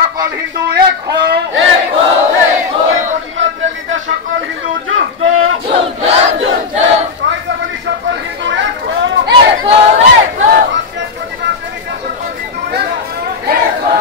সকল হিন্দু এক হও, প্রতিবাদ র্যালিতে সকল হিন্দু যুক্ত, জয়জবানি সকল হিন্দু এক হও, আজকের প্রতিবাদ র্যালিতে সকল হিন্দু এক হও।